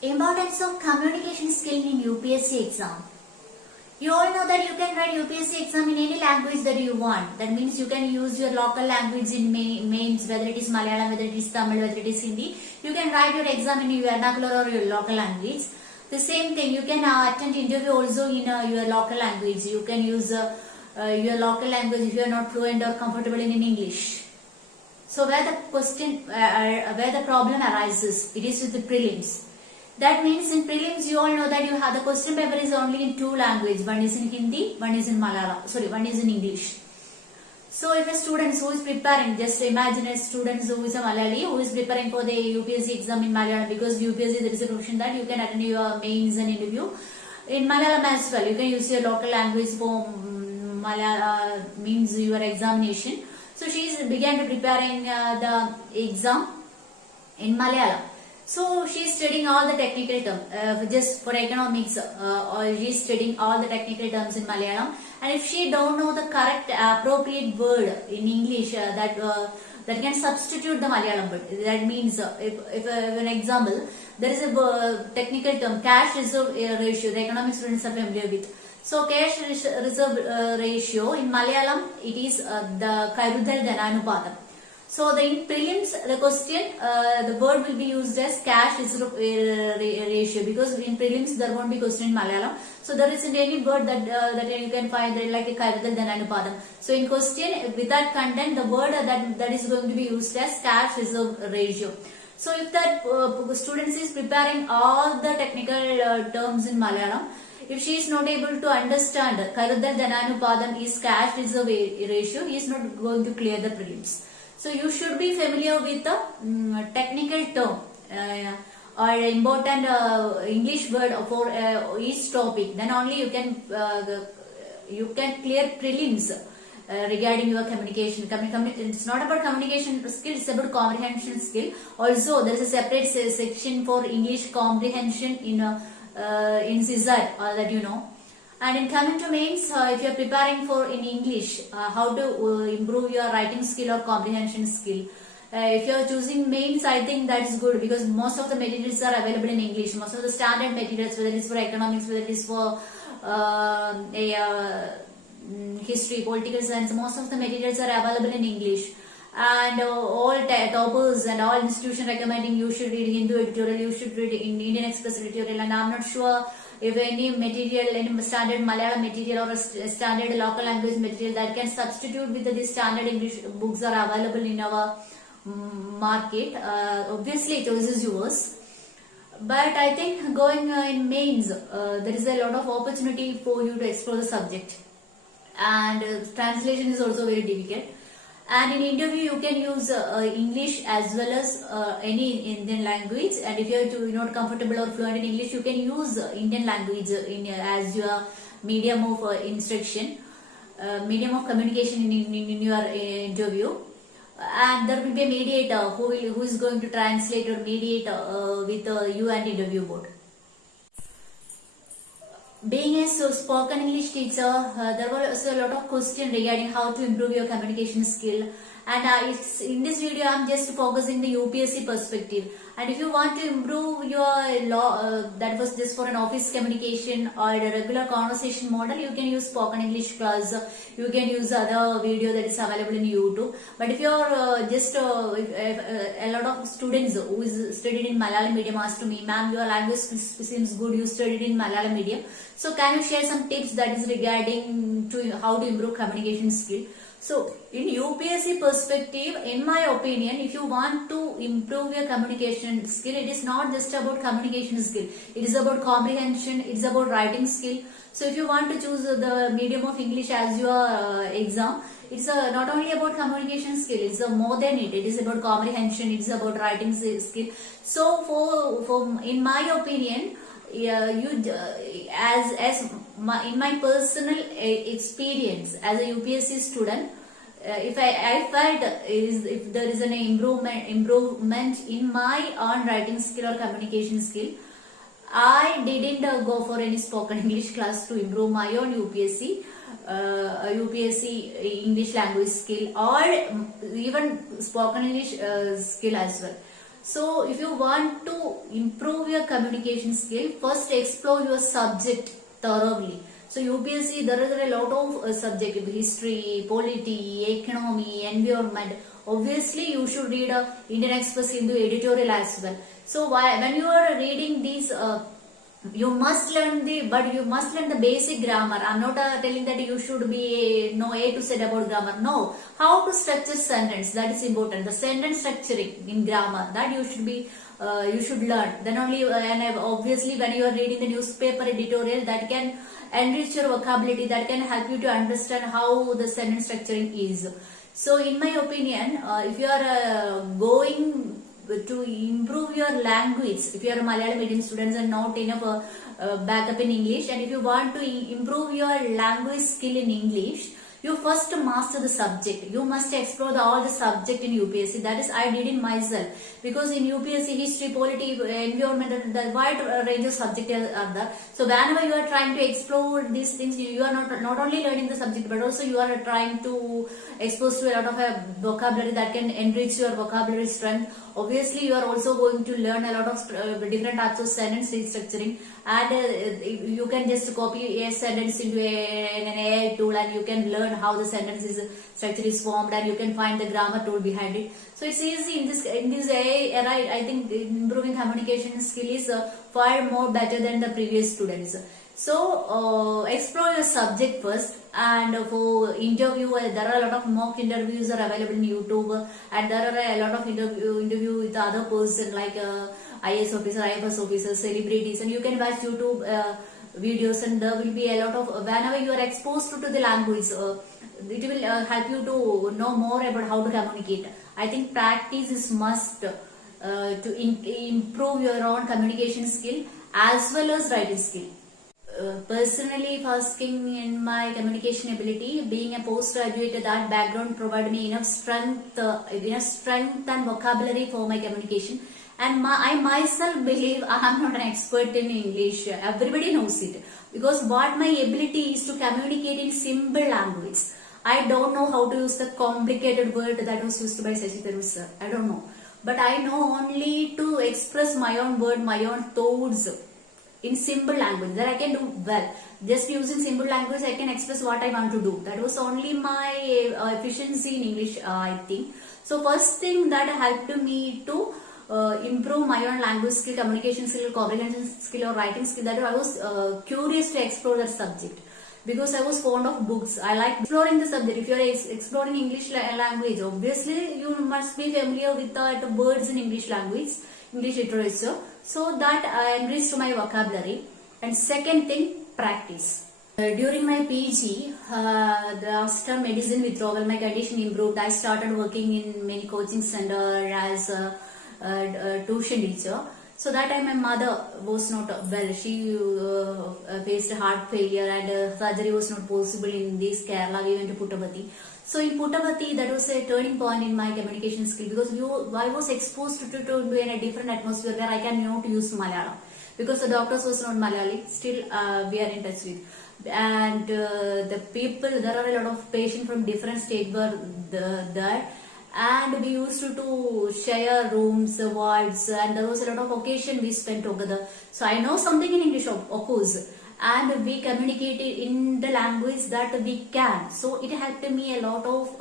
Importance of communication skill in UPSC exam. You all know that you can write UPSC exam in any language that you want. That means you can use your local language in mains, whether it is Malayalam, whether it is Tamil, whether it is Hindi. You can write your exam in your vernacular or your local language. The same thing, you can attend interview also in your local language. You can use your local language if you are not fluent or comfortable in English. So where the problem arises, it is with the prelims. That means in prelims you all know that you have the question paper is only in two languages. One is in Hindi, one is in Malayalam. One is in English. So if a student who is preparing, just imagine a student who is a Malayali who is preparing for the UPSC exam in Malayalam, because UPSC there is a provision that you can attend your mains and interview in Malayalam as well. You can use your local language for Malayalam means your examination. So she is began to preparing the exam in Malayalam. So she is studying all the technical terms, just for economics, or she is studying all the technical terms in Malayalam. And if she don't know the correct appropriate word in English that can substitute the Malayalam word, that means if an example, there is a technical term, cash reserve ratio, the economic students are familiar with. So cash reserve ratio in Malayalam, it is the Karudal Dhananupadam. So in prelims, the question, the word will be used as cash reserve ratio, because in prelims there won't be question in Malayalam. So there isn't any word that you can find like a Karudal Dhananupadam. So in question with that content, the word that is going to be used as cash reserve ratio. So if that student is preparing all the technical terms in Malayalam, if she is not able to understand Karudal Dhananupadam is cash reserve ratio, he is not going to clear the prelims. So you should be familiar with the technical term or important English word for each topic. Then only you can clear prelims regarding your communication. It's not about communication skill; it's about comprehension skill. Also, there is a separate section for English comprehension in CISAT that you know. And in coming to mains, if you are preparing for in English, how to improve your writing skill or comprehension skill. If you are choosing mains, I think that is good, because most of the materials are available in English. Most of the standard materials, whether it is for economics, whether it is for history, political science, most of the materials are available in English. And all toppers and all institutions recommending you should read Hindu editorial, you should read Indian Express editorial, and I'm not sure if any material, any standard Malayalam material or a standard local language material that can substitute with the standard English books are available in our market. Obviously, choice is yours. But I think going in mains, there is a lot of opportunity for you to explore the subject. And translation is also very difficult. And in interview, you can use English as well as any Indian language. And if you are not comfortable or fluent in English, you can use Indian language as your medium of instruction, medium of communication in your interview. And there will be a mediator who is going to translate or mediate with you and interview board. Being a spoken English teacher, there was a lot of questions regarding how to improve your communication skill. And in this video, I am just focusing the UPSC perspective. And if you want to improve your that was just for an office communication or a regular conversation model, you can use spoken English class. You can use other video that is available in YouTube. But if you are a lot of students who is studied in Malayalam medium asked to me, ma'am, your language seems good, you studied in Malayalam medium. So can you share some tips that is regarding to how to improve communication skill? So in UPSC perspective, in my opinion, if you want to improve your communication skill, it is not just about communication skill. It is about comprehension, it is about writing skill. So if you want to choose the medium of English as your exam, it's not only about communication skill, it's more than it. It is about comprehension, it is about writing skill. So in my opinion, in my personal experience as a UPSC student, if I felt if there is an improvement in my own writing skill or communication skill, I didn't go for any spoken English class to improve my own UPSC English language skill or even spoken English skill as well. So if you want to improve your communication skill, first explore your subject thoroughly. So UPSC, there is a lot of subject, history, polity, economy, environment. Obviously, you should read Indian Express Hindu editorial as well. So when you are reading these, you must learn the basic grammar. I'm not telling that you should be know A to Z about grammar. No, how to structure sentence, that is important. The sentence structuring in grammar, that you should learn. Then only, and obviously when you are reading the newspaper editorial, that can enrich your vocabulary, that can help you to understand how the sentence structuring is. So in my opinion, if you are going to improve your language, if you are a Malayalam medium students and not enough backup in English, and if you want to improve your language skill in English, you first master the subject. You must explore all the subject in UPSC. That is, I did in myself, because in UPSC history, polity, environment, the wide range of subjects are there. So whenever you are trying to explore these things, you are not only learning the subject, but also you are trying to expose to a lot of vocabulary that can enrich your vocabulary strength. Obviously, you are also going to learn a lot of different types of sentence restructuring, and you can just copy a sentence into an AI tool, and you can learn how the sentence structure is formed, and you can find the grammar tool behind it. So it's easy in this AI era. I think improving communication skill is far more better than the previous students. So explore your subject first, and for interview, there are a lot of mock interviews are available in YouTube, and there are a lot of interview with other person like IAS officer, IFS officers, celebrities, and you can watch YouTube videos, and there will be a lot of, whenever you are exposed to the language, it will help you to know more about how to communicate. I think practice is must to improve your own communication skill as well as writing skill. Personally, fasting in my communication ability, being a postgraduate, that background provided me enough strength and vocabulary for my communication. And I myself believe I am not an expert in English. Everybody knows it, because what my ability is to communicate in simple language. I don't know how to use the complicated word that was used by Shashi Tharoor sir. I don't know, but I know only to express my own word, my own thoughts in simple language, that I can do well. Just using simple language, I can express what I want to do. That was only my efficiency in English, I think. So first thing that helped me to improve my own language skill, communication skill, comprehension skill, or writing skill, that I was curious to explore that subject, because I was fond of books. I like exploring the subject. If you are exploring English language, obviously you must be familiar with the words in English language, English literature. So that enriched my vocabulary. And second thing, practice. During my PG, after medicine withdrawal, my condition improved. I started working in many coaching center as a tuition teacher. So that time my mother was not well. She faced heart failure, and surgery was not possible in this Kerala. We went to Puttaparthi. So in Puttaparthi, that was a turning point in my communication skill, because I was exposed to in a different atmosphere where I can know to use Malayalam, because the doctors was not Malayali. Still, we are in touch with. And the people, there are a lot of patients from different states were there, and we used to share rooms, wards, and there was a lot of occasion we spent together. So I know something in English, of course, and we communicated in the language that we can. So it helped me a lot of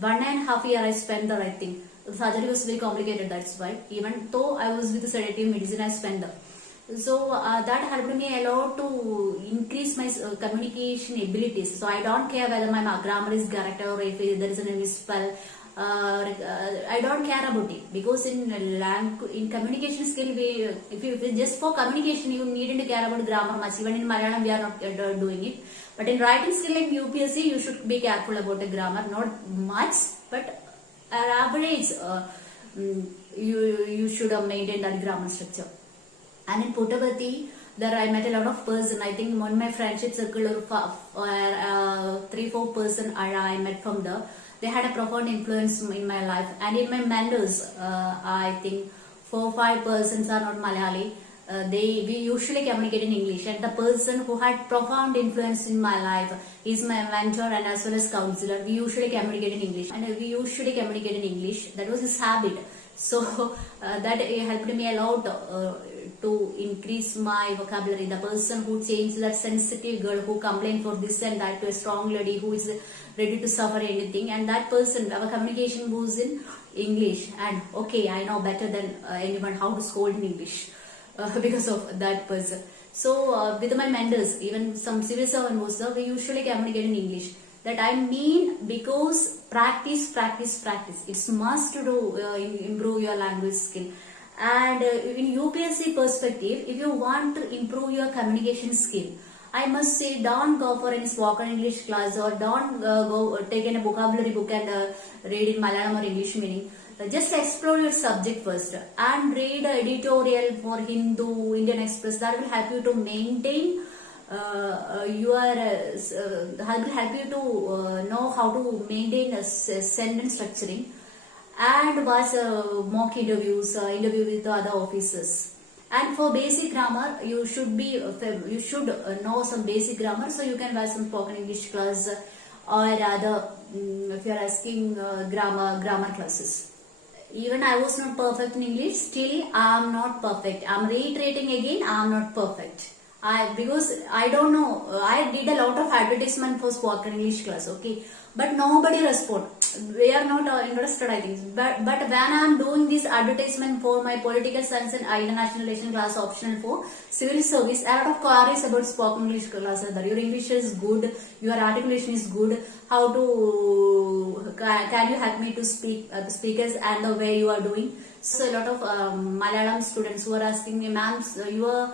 1.5 years I spent there, I think. The surgery was very complicated, that's why. Even though I was with the sedative medicine, I spent there. So that helped me a lot to increase my communication abilities. So I don't care whether my grammar is correct or if there is a misspell. I don't care about it, because in communication skill, if you just for communication, you needn't care about grammar much. Even in Malayalam, we are not doing it. But in writing skill like UPSC, you should be careful about the grammar, not much, but average. You should maintain that grammar structure. And in Puttaparthi, there I met a lot of person. I think on my friendship circle, 3-4 person I met from there. They had a profound influence in my life, and in my mentors, I think 4-5 persons are not Malayali. We usually communicate in English, and the person who had profound influence in my life is my mentor and as well as counselor. We usually communicate in English, and we usually communicate in English. That was his habit. So that helped me a lot to increase my vocabulary. The person who changed, that sensitive girl who complained for this and that, to a strong lady who is ready to suffer anything, and that person, our communication goes in English, and okay, I know better than anyone how to scold in English because of that person. So with my mentors, even some civil servant also, we usually communicate in English. That I mean, because practice. It's must to do improve your language skill. And in UPSC perspective, if you want to improve your communication skill, I must say, don't go for any spoken English class, or don't go take in a vocabulary book and read in Malayalam or English meaning. Just explore your subject first and read editorial for Hindu, Indian Express. That will help you to maintain help you to know how to maintain a sentence structuring, and watch mock interviews, interview with the other officers. And for basic grammar, you should know some basic grammar, so you can watch some spoken English class, or rather, if you are asking grammar classes. Even I was not perfect in English, still I am not perfect. I am reiterating again, I am not perfect. Because I don't know, I did a lot of advertisement for spoken English class, okay, but nobody respond. They are not interested, I think. But when I am doing this advertisement for my political science and international relation class optional for civil service, a lot of queries about spoken English class. That your English is good, your articulation is good. How to can you help me to speak the speakers and the way you are doing? So a lot of Malayalam students who are asking me, ma'am, your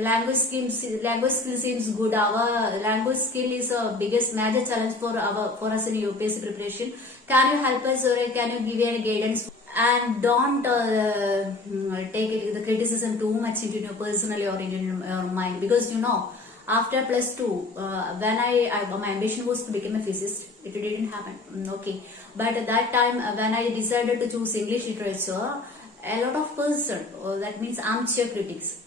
language skill seems good. Our language skill is a biggest major challenge for us in UPSC preparation. Can you help us, or can you give any guidance? And don't take the criticism too much into your personally or in your mind, because after +2, when my ambition was to become a physicist, it didn't happen. Okay, but at that time when I decided to choose English literature, a lot of person, that means armchair critics,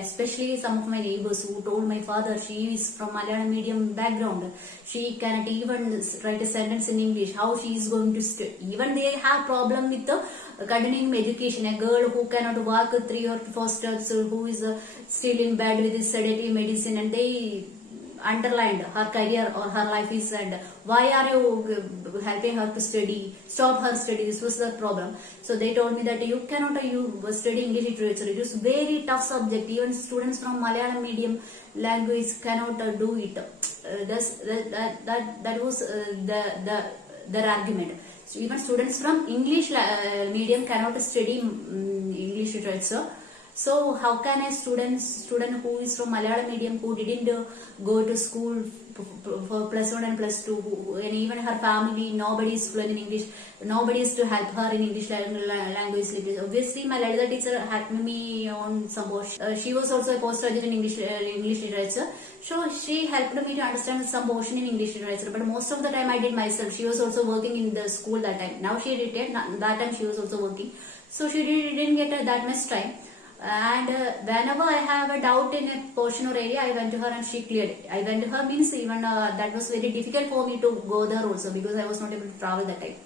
especially some of my neighbors, who told my father, she is from Malayalam medium background, she cannot even write a sentence in English, how she is going to study. Even they have problem with the continuing education. A girl who cannot walk 3 or 4 steps, who is still in bed with sedative medicine, and they underlined her career or her life is end. Why are you helping her to study? Stop her study. This was the problem. So they told me that you cannot study English literature. It is very tough subject. Even students from Malayalam medium language cannot do it. That was their argument. So even students from English medium cannot study English literature. So how can a student who is from Malayalam medium, who didn't go to school for +1 and +2, and even her family, nobody is fluent in English, nobody is to help her in English language literature. Obviously, my Lalita teacher helped me on some portion. She was also a postgraduate in English literature. So she helped me to understand some portion in English literature. But most of the time I did myself. She was also working in the school that time. Now she retired. That time she was also working. So she didn't get that much time. And whenever I have a doubt in a portion or area, I went to her and she cleared it. I went to her means even that was very difficult for me to go there also, because I was not able to travel that time.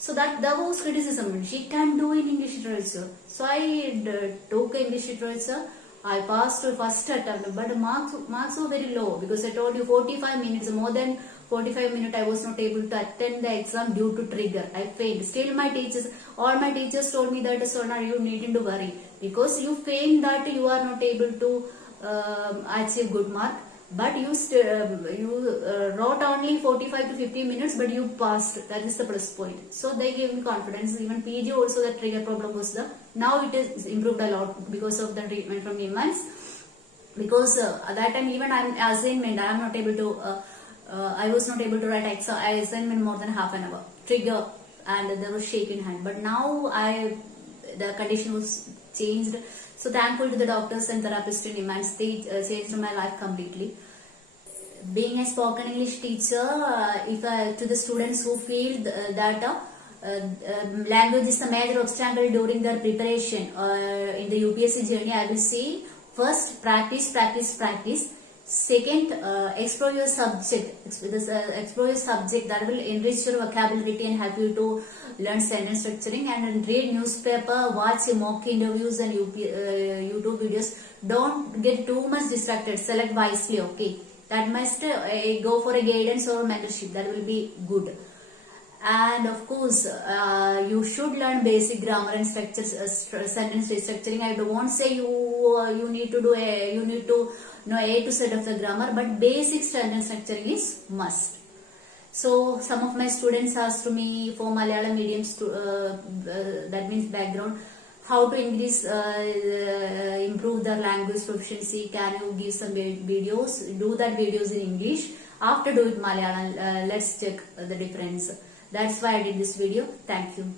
So that was criticism. She can do in English literature. So I took English literature. I passed to first attempt, but marks were very low, because I told you 45 minutes, more than 45 minutes I was not able to attend the exam due to trigger. I failed. Still all my teachers told me that, Sona, you needn't to worry, because you failed that you are not able to achieve good mark. But you wrote only 45 to 50 minutes, but you passed. That is the plus point. So they gave me confidence. Even PG also, the trigger problem was there. Now it is improved a lot because of the treatment from imams. Because at that time, even assignment, I am not able to. I was not able to write assignment more than half an hour. Trigger, and there was shaking hand. But now the condition was changed. So thankful to the doctors and therapists and imams, they changed my life completely. Being a spoken English teacher, to the students who feel that language is the major obstacle during their preparation in the UPSC journey, I will say, first practice. Second, explore your subject. Explore your subject, that will enrich your vocabulary and help you to learn sentence structuring. And read newspaper, watch mock interviews and YouTube videos. Don't get too much distracted. Select wisely. Okay, that must go for a guidance or mentorship. That will be good. And of course, you should learn basic grammar and structures, sentence restructuring. I won't say you need to know A to Z of the grammar, but basic sentence structuring is must. So some of my students asked me for Malayalam medium, that means background, how to increase, improve their language proficiency. Can you give some videos? Do that videos in English. After do it Malayalam. Let's check the difference. That's why I did this video. Thank you.